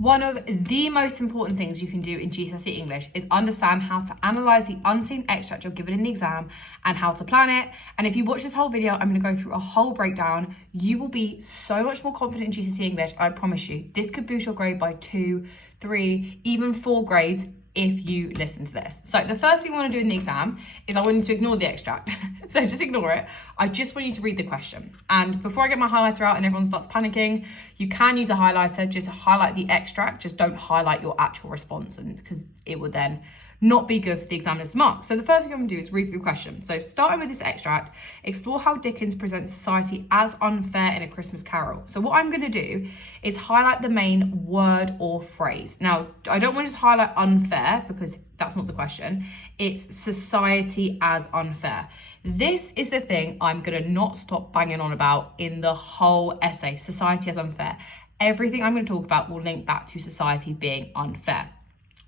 One of the most important things you can do in GCSE English is understand how to analyse the unseen extract you're given in the exam and how to plan it. And if you watch this whole video, I'm going to go through a whole breakdown. You will be so much more confident in GCSE English, I promise you. This could boost your grade by 2, 3, even 4 grades if you listen to this. So the first thing I want to do in the exam is I want you to ignore the extract. So just ignore it. I just want you to read the question. And before I get my highlighter out and everyone starts panicking, you can use a highlighter, just highlight the extract, just don't highlight your actual response, and because it would then not be good for the examiner's mark. So the first thing I'm gonna do is read through the question. So starting with this extract, explore how Dickens presents society as unfair in A Christmas Carol. So what I'm gonna do is highlight the main word or phrase. Now, I don't want to just highlight unfair because that's not the question. It's society as unfair. This is the thing I'm gonna not stop banging on about in the whole essay, society as unfair. Everything I'm gonna talk about will link back to society being unfair.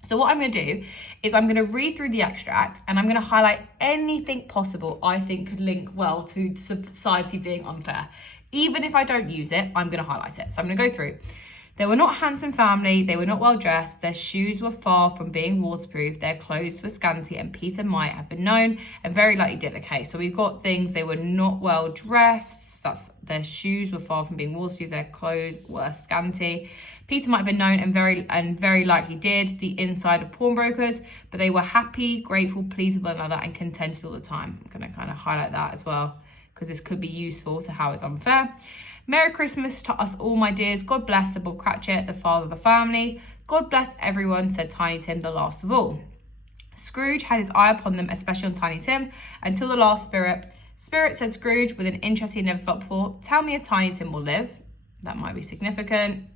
So what I'm going to do is I'm going to read through the extract and I'm going to highlight anything possible I think could link well to society being unfair. Even if I don't use it, I'm going to highlight it. So I'm going to go through. They were not a handsome family, they were not well dressed, their shoes were far from being waterproof, their clothes were scanty, and Peter might have been known and very likely did. Okay, so we've got things, they were not well dressed, that's their shoes were far from being waterproof, their clothes were scanty. Peter might have been known and very likely did, the inside of pawnbrokers, but they were happy, grateful, pleased with one another, and contented all the time. I'm going to kind of highlight that as well, because this could be useful to how it's unfair. Merry Christmas to us all, my dears. God bless, said Bob Cratchit, the father of the family. God bless everyone, said Tiny Tim, the last of all. Scrooge had his eye upon them, especially on Tiny Tim, until the last spirit. Spirit, said Scrooge, with an interest he never felt before. Tell me if Tiny Tim will live. That might be significant.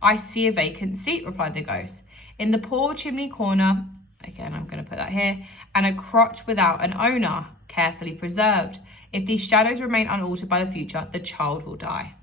I see a vacant seat, replied the ghost. In the poor chimney corner, again, I'm going to put that here, and a crotch without an owner, carefully preserved. If these shadows remain unaltered by the future, the child will die.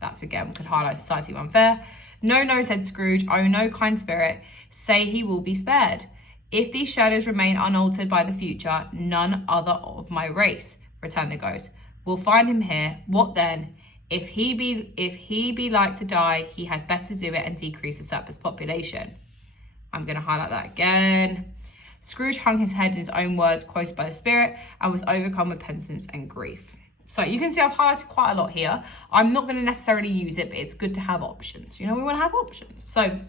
That's, again, we could highlight society unfair. No, no, said Scrooge. Oh, no, kind spirit. Say he will be spared. If these shadows remain unaltered by the future, none other of my race, returned the ghost. We'll find him here. What then? If he be like to die, he had better do it and decrease the surplus population. I'm going to highlight that again. Scrooge hung his head in his own words, quoted by the spirit, and was overcome with penitence and grief. So you can see I've highlighted quite a lot here. I'm not going to necessarily use it, but it's good to have options. You know, we want to have options. So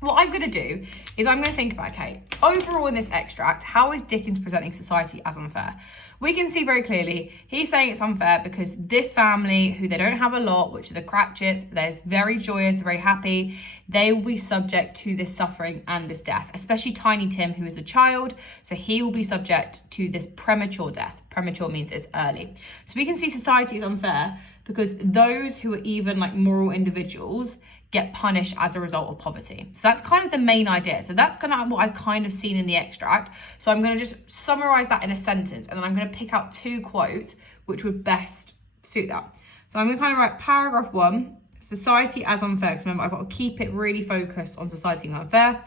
what I'm going to do is I'm going to think about, okay, overall in this extract, how is Dickens presenting society as unfair? We can see very clearly he's saying it's unfair because this family, who they don't have a lot, which are the Cratchits, but they're very joyous, they're very happy, they will be subject to this suffering and this death, especially Tiny Tim, who is a child. So he will be subject to this premature death. Premature means it's early. So we can see society is unfair because those who are even like moral individuals get punished as a result of poverty. So that's kind of the main idea. So that's kind of what I've kind of seen in the extract. So I'm going to just summarize that in a sentence, and then I'm going to pick out 2 quotes which would best suit that. So I'm going to kind of write paragraph 1, society as unfair, because remember I've got to keep it really focused on society and unfair.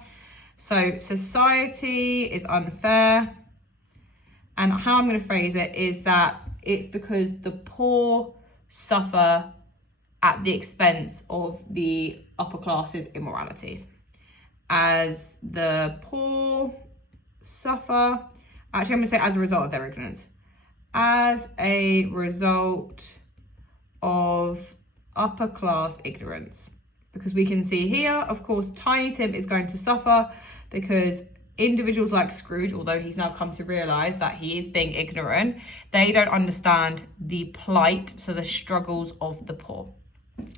So society is unfair, and how I'm going to phrase it is that it's because the poor suffer at the expense of the upper classes' immoralities. As the poor suffer, actually I'm going to say as a result of their ignorance. As a result of upper class ignorance. Because we can see here, of course, Tiny Tim is going to suffer because individuals like Scrooge, although he's now come to realise that he is being ignorant, they don't understand the plight, so the struggles of the poor.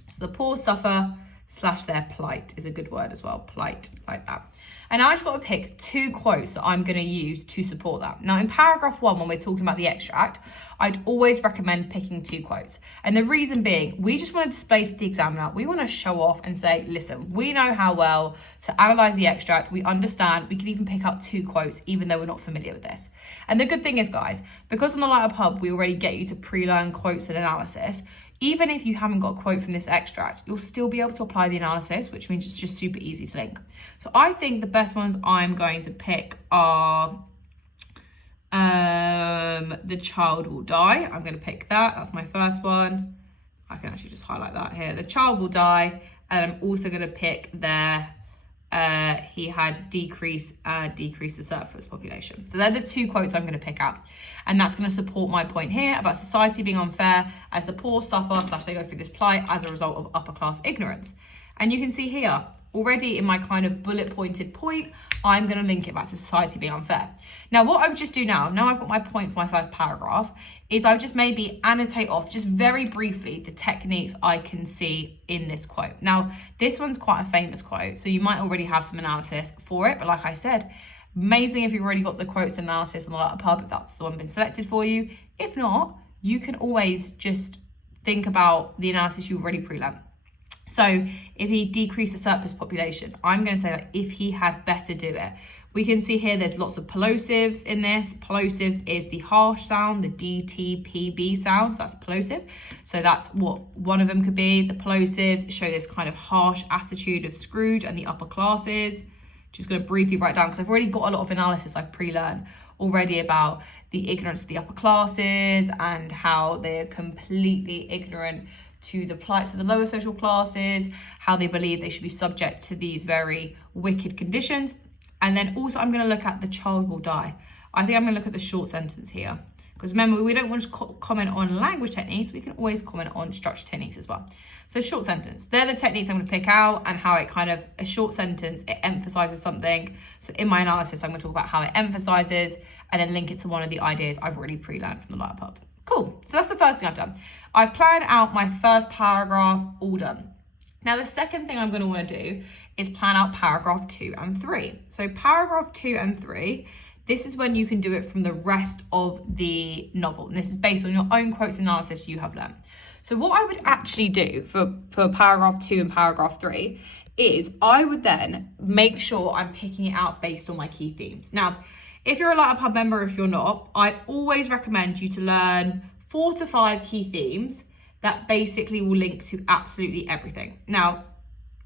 So the poor suffer / their plight is a good word as well, plight, like that. And now I just got to pick 2 quotes that I'm going to use to support that. Now in paragraph 1, when we're talking about the extract, I'd always recommend picking 2 quotes. And the reason being, we just want to display to the examiner, we want to show off and say, listen, we know how well to analyse the extract, we understand, we can even pick up 2 quotes, even though we're not familiar with this. And the good thing is, guys, because on the Light Up Hub, we already get you to pre-learn quotes and analysis, even if you haven't got a quote from this extract, you'll still be able to apply the analysis, which means it's just super easy to link. So I think the best ones I'm going to pick are the child will die. I'm going to pick that. That's my first one. I can actually just highlight that here. The child will die, And I'm also going to pick their he had decreased the surplus population. So they're the 2 quotes I'm going to pick out. And that's going to support my point here about society being unfair as the poor suffer / they go through this plight as a result of upper class ignorance. And you can see here, already in my kind of bullet pointed point, I'm going to link it back to society being unfair. Now, what I would just do now I've got my point for my first paragraph, is I would just maybe annotate off just very briefly the techniques I can see in this quote. Now, this one's quite a famous quote, so you might already have some analysis for it. But like I said, amazing if you've already got the quotes and analysis on the LearnerPub, if that's the one been selected for you. If not, you can always just think about the analysis you've already pre-learned. So if he decreased the surplus population, I'm going to say that if he had better do it. We can see here there's lots of plosives in this. Plosives is the harsh sound, the DTPB sound, so that's plosive. So that's what one of them could be. The plosives show this kind of harsh attitude of Scrooge and the upper classes. Just going to briefly write down, because I've already got a lot of analysis I've pre-learned already about the ignorance of the upper classes and how they're completely ignorant to the plights of the lower social classes, how they believe they should be subject to these very wicked conditions. And then also I'm going to look at the child will die. I think I'm going to look at the short sentence here. Because remember, we don't want to comment on language techniques. We can always comment on structure techniques as well. So short sentence. They're the techniques I'm going to pick out, and how it kind of, a short sentence, it emphasizes something. So in my analysis, I'm going to talk about how it emphasizes and then link it to one of the ideas I've already pre-learned from the LearnerPub. Cool. So that's the first thing I've done. I've planned out my first paragraph, all done. Now, the second thing I'm going to want to do is plan out paragraph 2 and 3. So paragraph 2 and 3, this is when you can do it from the rest of the novel. And this is based on your own quotes analysis you have learned. So what I would actually do for paragraph 2 and paragraph 3 is I would then make sure I'm picking it out based on my key themes. Now, if you're a LearnerPub member, if you're not, I always recommend you to learn 4 to 5 key themes that basically will link to absolutely everything. Now,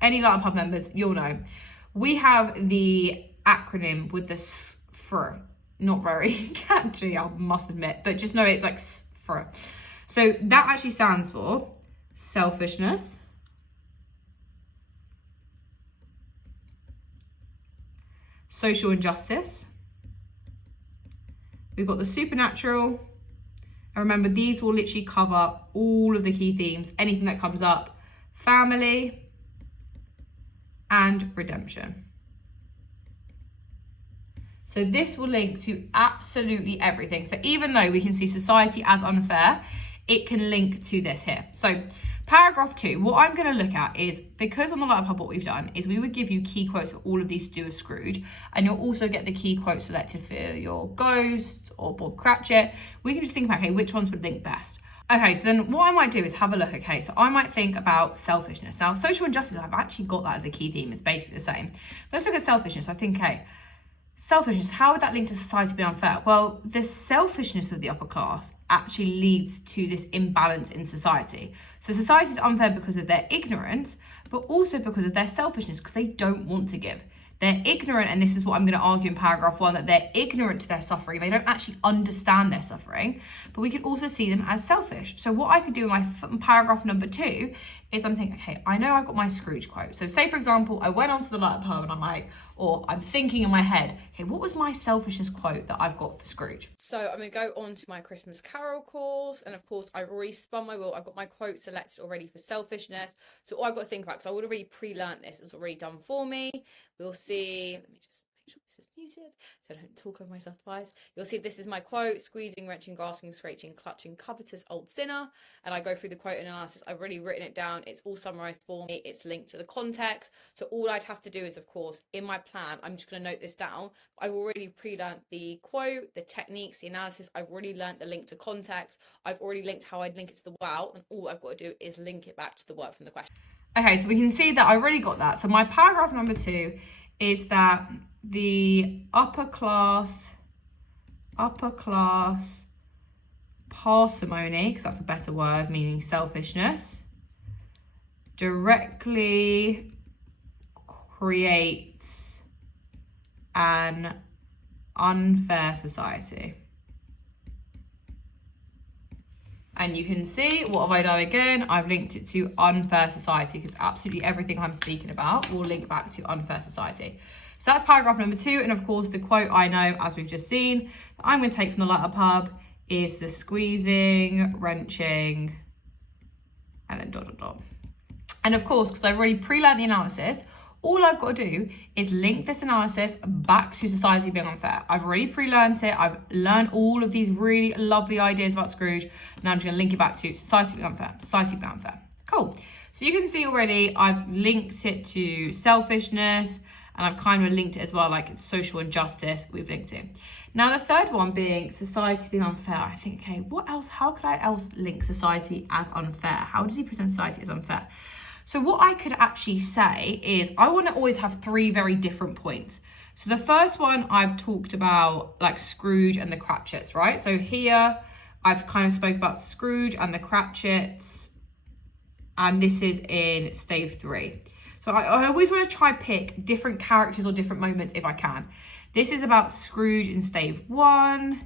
any LearnerPub members, you'll know, we have the acronym with the SFR. Not very catchy, I must admit, but just know it's like SFR. So that actually stands for selfishness, social injustice. We've got the supernatural. And remember, these will literally cover all of the key themes, anything that comes up, family, and redemption. So this will link to absolutely everything. So even though we can see society as unfair, it can link to this here. So paragraph 2, what I'm going to look at is, because on the LearnerPub what we've done is we would give you key quotes for all of these to do with Scrooge, and you'll also get the key quotes selected for your Ghost or Bob Cratchit. We can just think about, okay, which ones would link best? Okay, so then what I might do is have a look, okay, so I might think about selfishness. Now, social injustice, I've actually got that as a key theme, it's basically the same. But let's look at selfishness. I think, okay, selfishness, how would that link to society being unfair? Well, the selfishness of the upper class actually leads to this imbalance in society. So society is unfair because of their ignorance, but also because of their selfishness, because they don't want to give. They're ignorant, and this is what I'm going to argue in paragraph 1, that they're ignorant to their suffering. They don't actually understand their suffering, but we could also see them as selfish. So what I could do in my paragraph number 2 is I'm thinking, okay, I know I've got my Scrooge quote. So say, for example, I went onto the LearnerPub and I'm like, or I'm thinking in my head, okay, what was my selfishness quote that I've got for Scrooge? So I'm going to go on to my Christmas Carol course. And of course, I've already spun my wheel. I've got my quote selected already for selfishness. So all I've got to think about, because I would have already pre-learned this, it's already done for me. We'll see. Let me just make sure this is muted so I don't talk over myself twice. You'll see this is my quote: squeezing, wrenching, grasping, scratching, clutching, covetous old sinner. And I go through the quote analysis. I've already written it down. It's all summarized for me. It's linked to the context. So all I'd have to do is, of course, in my plan, I'm just going to note this down. I've already pre-learned the quote, the techniques, the analysis. I've already learned the link to context. I've already linked how I'd link it to the wow. And all I've got to do is link it back to the word from the question. Okay, so we can see that I've already got that. So my paragraph number 2 is that the upper class parsimony, because that's a better word, meaning selfishness, directly creates an unfair society. And you can see, what have I done again? I've linked it to unfair society, because absolutely everything I'm speaking about will link back to unfair society. So that's paragraph number 2. And of course, the quote I know, as we've just seen, that I'm going to take from the Letter Pub is the squeezing, wrenching, and then ... And of course, because I've already pre-learned the analysis, all I've got to do is link this analysis back to society being unfair. I've already pre-learned it. I've learned all of these really lovely ideas about Scrooge. Now I'm just going to link it back to society being unfair. Society being unfair. Cool. So you can see already I've linked it to selfishness, and I've kind of linked it as well, like social injustice we've linked it. Now the third one being society being unfair. I think, okay, what else? How could I else link society as unfair? How does he present society as unfair? So what I could actually say is I want to always have 3 very different points. So the first one I've talked about, like Scrooge and the Cratchits, right? So here I've kind of spoke about Scrooge and the Cratchits, and this is in stave 3. So I always want to try pick different characters or different moments if I can. This is about Scrooge in stave 1.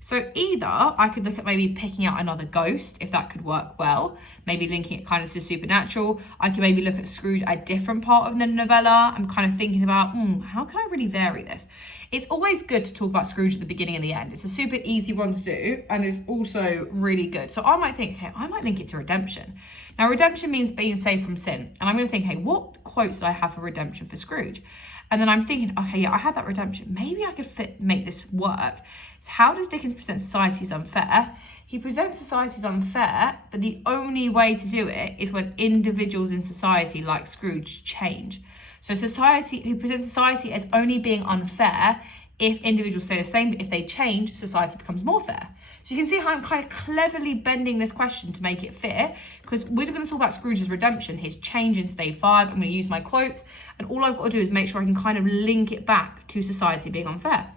So either I could look at maybe picking out another ghost, if that could work well, maybe linking it kind of to supernatural. I could maybe look at Scrooge at a different part of the novella. I'm kind of thinking about, how can I really vary this? It's always good to talk about Scrooge at the beginning and the end. It's a super easy one to do, and it's also really good. So I might think, okay, I might link it to redemption. Now, redemption means being saved from sin. And I'm going to think, hey, what quotes did I have for redemption for Scrooge? And then I'm thinking, okay, yeah, I had that redemption. Maybe I could make this work. So how does Dickens present society as unfair? He presents society as unfair, but the only way to do it is when individuals in society, like Scrooge, change. So he presents society as only being unfair if individuals stay the same, but if they change, society becomes more fair. So you can see how I'm kind of cleverly bending this question to make it fit, because we're going to talk about Scrooge's redemption, his change in stave 5. I'm going to use my quotes, and all I've got to do is make sure I can kind of link it back to society being unfair.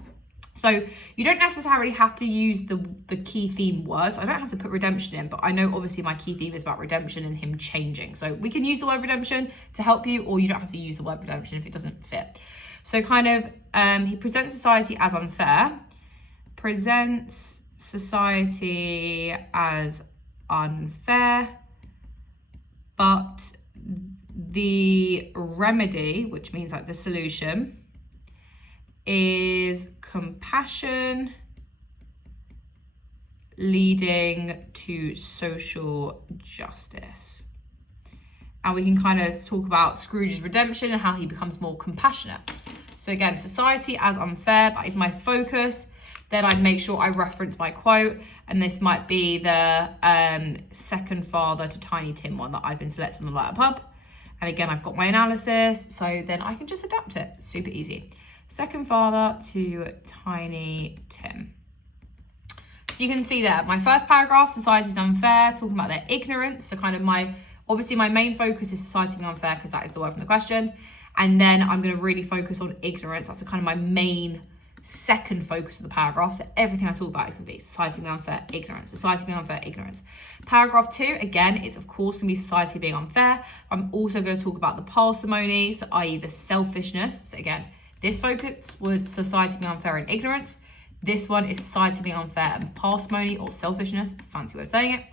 So you don't necessarily have to use the key theme words. I don't have to put redemption in, but I know obviously my key theme is about redemption and him changing. So we can use the word redemption to help you, or you don't have to use the word redemption if it doesn't fit. So kind of, he presents society as unfair, presents society as unfair, but the remedy, which means like the solution, is compassion leading to social justice. And we can kind of talk about Scrooge's redemption and how he becomes more compassionate. So again, society as unfair, that is my focus. Then I'd make sure I reference my quote, and this might be the second father to Tiny Tim one that I've been selecting on the Letter Pub. And again, I've got my analysis, so then I can just adapt it. Super easy. Second father to Tiny Tim. So you can see there, my first paragraph, society is unfair, talking about their ignorance. So kind of obviously my main focus is society being unfair, because that is the word from the question. And then I'm going to really focus on ignorance. That's kind of my main second focus of the paragraph. So everything I talk about is going to be society being unfair, ignorance. Society being unfair, ignorance. Paragraph 2, again, is of course going to be society being unfair. I'm also going to talk about the parsimony, so i.e. the selfishness. So again, this focus was society being unfair and ignorance. This one is society being unfair and parsimony, or selfishness. It's a fancy way of saying it.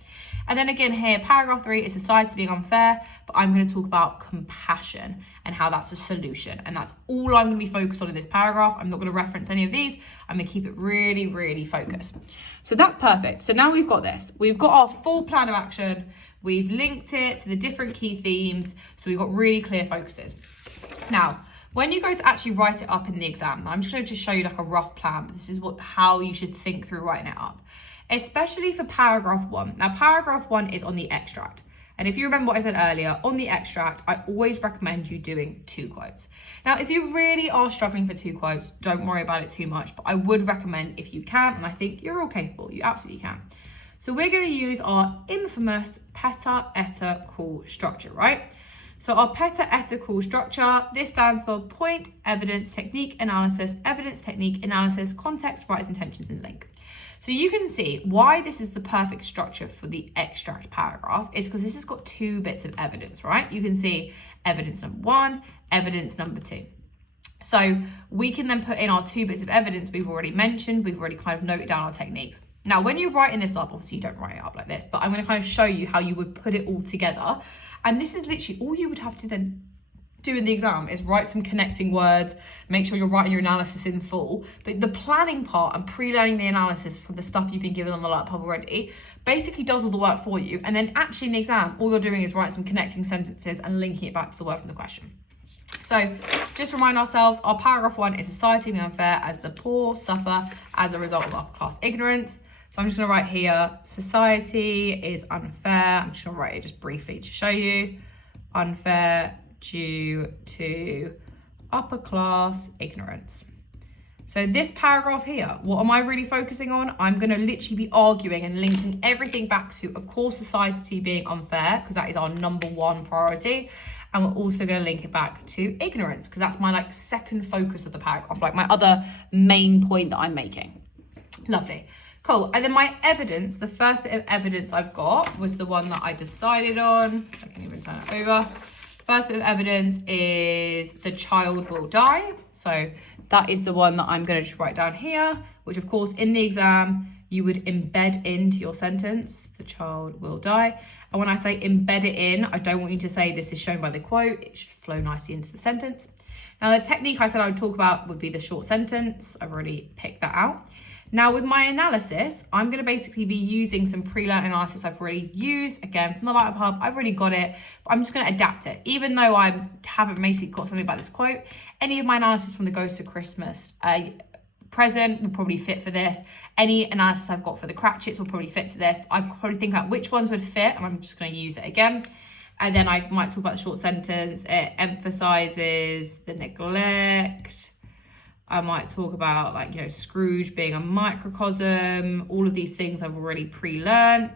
And then again here, paragraph 3 is society being unfair, but I'm going to talk about compassion and how that's a solution. And that's all I'm going to be focused on in this paragraph. I'm not going to reference any of these. I'm going to keep it really, really focused. So that's perfect. So now we've got this. We've got our full plan of action. We've linked it to the different key themes. So we've got really clear focuses. Now, when you go to actually write it up in the exam, I'm just going to show you like a rough plan, but this is how you should think through writing it up. Especially for paragraph 1. Now, paragraph 1 is on the extract. And if you remember what I said earlier, on the extract, I always recommend you doing 2 quotes. Now, if you really are struggling for 2 quotes, don't worry about it too much, but I would recommend if you can, and I think you're all capable, you absolutely can. So we're going to use our infamous Petter, Etter, Call structure, right? So our Petter, Etter, Call structure, this stands for point, evidence, technique, analysis, context, writer's intentions, and link. So you can see why this is the perfect structure for the extract paragraph is because this has got 2 bits of evidence, right? You can see evidence number 1, evidence number 2. So we can then put in our 2 bits of evidence we've already mentioned. We've already kind of noted down our techniques. Now, when you're writing this up, obviously you don't write it up like this, but I'm going to kind of show you how you would put it all together. And this is literally all you would have to then do in the exam is write some connecting words, make sure you're writing your analysis in full. But the planning part and pre-learning the analysis from the stuff you've been given on the Light Pub already basically does all the work for you. And then actually in the exam, all you're doing is write some connecting sentences and linking it back to the word from the question. So just remind ourselves, our paragraph 1 is society being unfair as the poor suffer as a result of upper class ignorance. So I'm just going to write here, society is unfair. I'm just going to write it just briefly to show you. Unfair due to upper class ignorance. So this paragraph here, what am I really focusing on? I'm going to literally be arguing and linking everything back to, of course, society being unfair, because that is our number 1 priority. And we're also going to link it back to ignorance, because that's my second focus of the paragraph, my other main point that I'm making. Lovely. Cool. And then my evidence, the first bit of evidence I've got was the one that I decided on. I can even turn it over. First bit of evidence is the child will die. So that is the one that I'm going to just write down here, which of course in the exam, you would embed into your sentence, the child will die. And when I say embed it in, I don't want you to say this is shown by the quote. It should flow nicely into the sentence. Now the technique I said I would talk about would be the short sentence. I've already picked that out. Now with my analysis, I'm going to basically be using some pre-learned analysis I've already used. Again, from the Light Pub, I've already got it, but I'm just going to adapt it. Even though I haven't basically got something about this quote, any of my analysis from the Ghost of Christmas present will probably fit for this. Any analysis I've got for the Cratchits will probably fit to this. I probably think about which ones would fit, and I'm just going to use it again. And then I might talk about the short sentence. It emphasizes the neglect. I might talk about Scrooge being a microcosm. All of these things I've already pre-learned.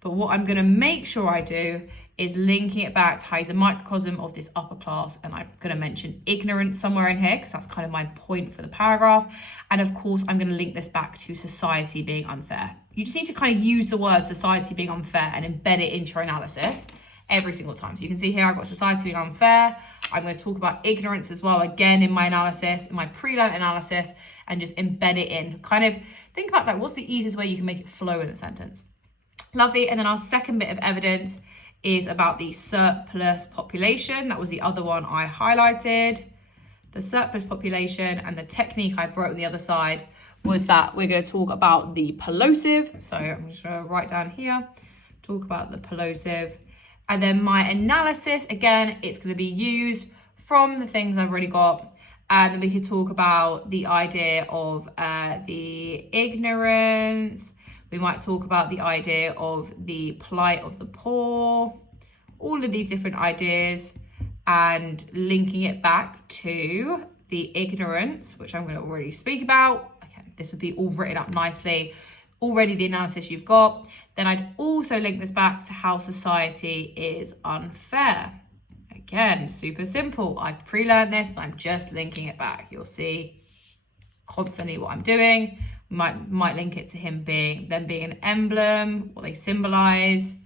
But what I'm going to make sure I do is linking it back to how he's a microcosm of this upper class. And I'm going to mention ignorance somewhere in here because that's kind of my point for the paragraph. And of course, I'm going to link this back to society being unfair. You just need to kind of use the word society being unfair and embed it into your analysis every single time. So you can see here I've got society being unfair. I'm going to talk about ignorance as well, again, in my analysis, in my pre-learned analysis, and just embed it in. Kind of think about what's the easiest way you can make it flow in the sentence. Lovely. And then our second bit of evidence is about the surplus population. That was the other one I highlighted. The surplus population, and the technique I brought on the other side was that we're going to talk about the plosive. So I'm just going to write down here, talk about the plosive. And then my analysis, again, it's going to be used from the things I've already got. And then we could talk about the idea of the ignorance. We might talk about the idea of the plight of the poor, all of these different ideas, and linking it back to the ignorance, which I'm going to already speak about. Okay, this would be all written up nicely. Already the analysis you've got. Then I'd also link this back to how society is unfair. Again, super simple. I've pre-learned this and I'm just linking it back. You'll see constantly what I'm doing. Might link it to them being an emblem, what they symbolize,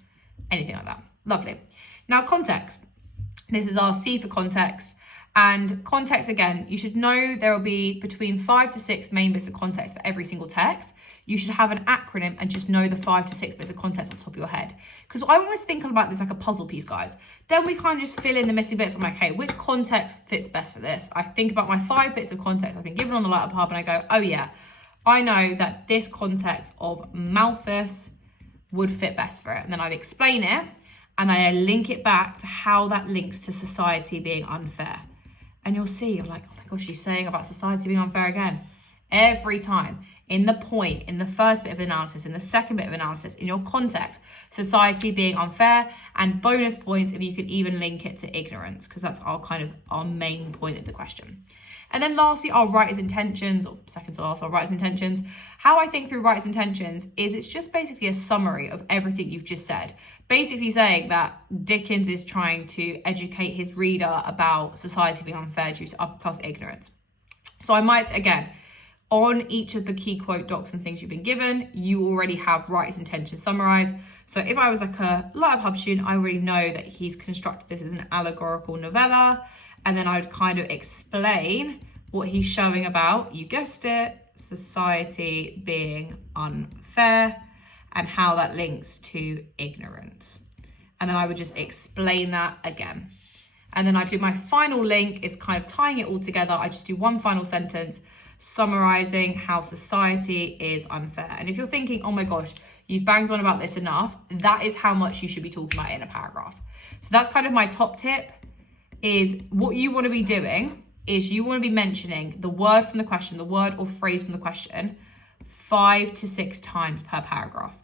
anything like that. Lovely. Now context. This is our C for context. And context, again, you should know there will be between 5 to 6 main bits of context for every single text. You should have an acronym and just know the 5 to 6 bits of context off the top of your head. Because I always think about this like a puzzle piece, guys. Then we kind of just fill in the missing bits. I'm like, hey, which context fits best for this? I think about my 5 bits of context I've been given on the Light Pub, and I go, oh yeah, I know that this context of Malthus would fit best for it. And then I'd explain it, and then I link it back to how that links to society being unfair. And you'll see, you're like, oh my gosh, she's saying about society being unfair again. Every time, in the point, in the first bit of analysis, in the second bit of analysis, in your context, society being unfair, and bonus points if you could even link it to ignorance, because that's our main point of the question. And then lastly, our writer's intentions, or second to last, our writer's intentions. How I think through writer's intentions is it's just basically a summary of everything you've just said. Basically saying that Dickens is trying to educate his reader about society being unfair due to upper class ignorance. So I might, again, on each of the key quote docs and things you've been given, you already have writer's intentions summarized. So if I was like a Light Pub student, I already know that he's constructed this as an allegorical novella. And then I would kind of explain what he's showing about, you guessed it, society being unfair. unfair, and how that links to ignorance. And then I would just explain that again. And then I do my final link is kind of tying it all together. I just do one final sentence summarizing how society is unfair. And if you're thinking, oh my gosh, you've banged on about this enough, that is how much you should be talking about in a paragraph. So that's kind of my top tip, is what you want to be doing is you want to be mentioning the word from the question, the word or phrase from the question, 5 to 6 times per paragraph.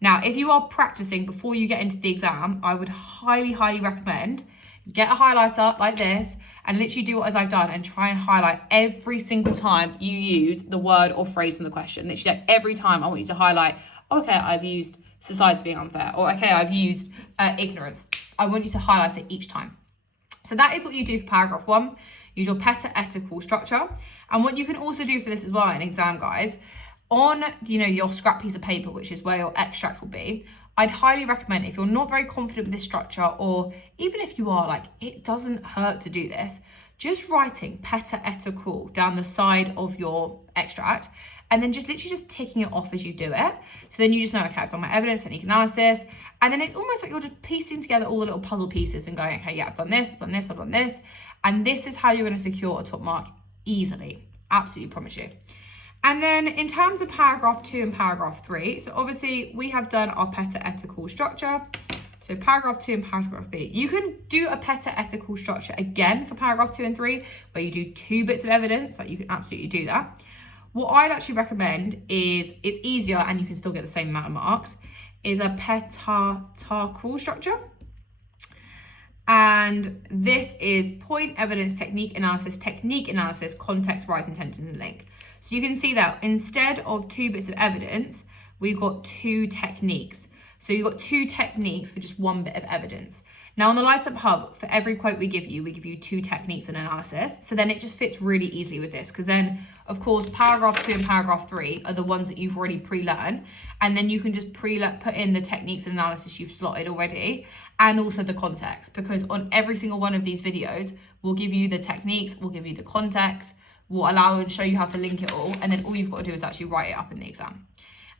Now, if you are practicing before you get into the exam, I would highly, highly recommend get a highlighter like this and literally do as I've done and try and highlight every single time you use the word or phrase from the question. Literally like every time I want you to highlight, okay, I've used society being unfair, or okay, I've used ignorance. I want you to highlight it each time. So that is what you do for paragraph 1. Use your peta-etical structure. And what you can also do for this as well in exam, guys, on your scrap piece of paper, which is where your extract will be, I'd highly recommend, if you're not very confident with this structure, or even if you are, like, it doesn't hurt to do this, just writing peta-etical down the side of your extract, and then just literally just ticking it off as you do it. So then you just know, okay, I've done my evidence, technique, analysis, and then it's almost like you're just piecing together all the little puzzle pieces and going, okay, yeah, I've done this, I've done this, I've done this, and this is how you're going to secure a top mark easily. Absolutely promise you. And then in terms of paragraph 2 and paragraph 3, so obviously we have done our peta-etical structure. So paragraph 2 and paragraph 3. You can do a peta-etical structure again for paragraph 2 and 3, where you do 2 bits of evidence. Like, you can absolutely do that. What I'd actually recommend is, it's easier and you can still get the same amount of marks, is a peta-tarcal structure. And this is point, evidence, technique, analysis, context, rise, intentions, and link. So you can see that instead of 2 bits of evidence, we've got 2 techniques. So you've got 2 techniques for just 1 bit of evidence. Now on the Light Up Hub, for every quote we give you 2 techniques and analysis. So then it just fits really easily with this, because then, of course, paragraph 2 and paragraph 3 are the ones that you've already pre-learned. And then you can just put in the techniques and analysis you've slotted already, and also the context, because on every single one of these videos, we'll give you the techniques, we'll give you the context, we'll allow and show you how to link it all. And then all you've got to do is actually write it up in the exam.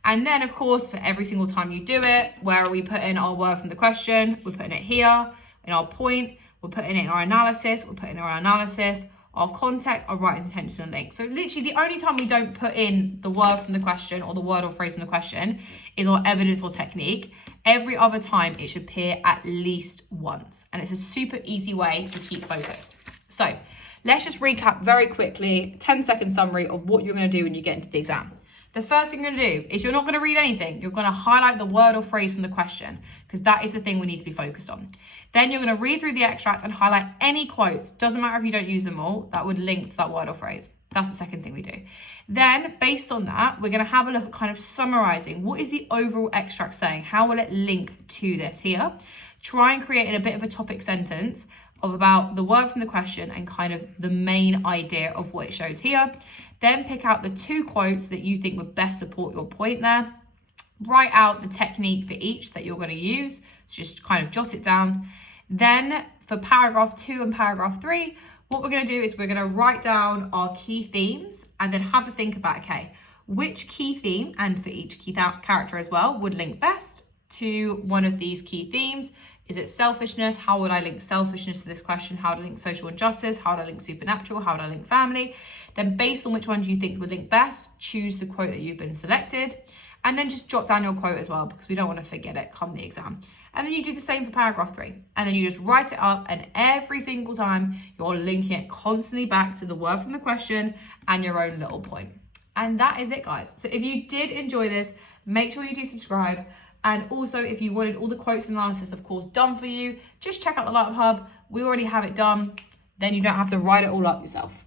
And then, of course, for every single time you do it, where we put in our word from the question, we're putting it here in our point, we're putting it in our analysis, we're putting in our analysis, our context, our writing intention and link. So literally the only time we don't put in the word from the question or the word or phrase from the question is our evidence or technique. Every other time it should appear at least once. And it's a super easy way to keep focused. So let's just recap very quickly, 10-second summary of what you're going to do when you get into the exam. The first thing you're going to do is you're not going to read anything. You're going to highlight the word or phrase from the question, because that is the thing we need to be focused on. Then you're going to read through the extract and highlight any quotes. Doesn't matter if you don't use them all, that would link to that word or phrase. That's the second thing we do. Then based on that, we're going to have a look at kind of summarizing what is the overall extract saying? How will it link to this here? Try and create in a bit of a topic sentence of about the word from the question and kind of the main idea of what it shows here. Then pick out the 2 quotes that you think would best support your point there. Write out the technique for each that you're going to use. So just kind of jot it down. Then for paragraph 2 and paragraph 3, what we're going to do is we're going to write down our key themes and then have a think about, okay, which key theme, and for each key character as well, would link best to one of these key themes. Is it selfishness? How would I link selfishness to this question? How to link social injustice? How to link supernatural? How to link family? Then based on which ones you think would link best, choose the quote that you've been selected, and then just jot down your quote as well, because we don't want to forget it come the exam. And then you do the same for paragraph 3, and then you just write it up, and every single time you're linking it constantly back to the word from the question and your own little point. And that is it, guys. So if you did enjoy this, make sure you do subscribe. And also, if you wanted all the quotes and analysis, of course, done for you, just check out the Light Up Hub. We already have it done. Then you don't have to write it all up yourself.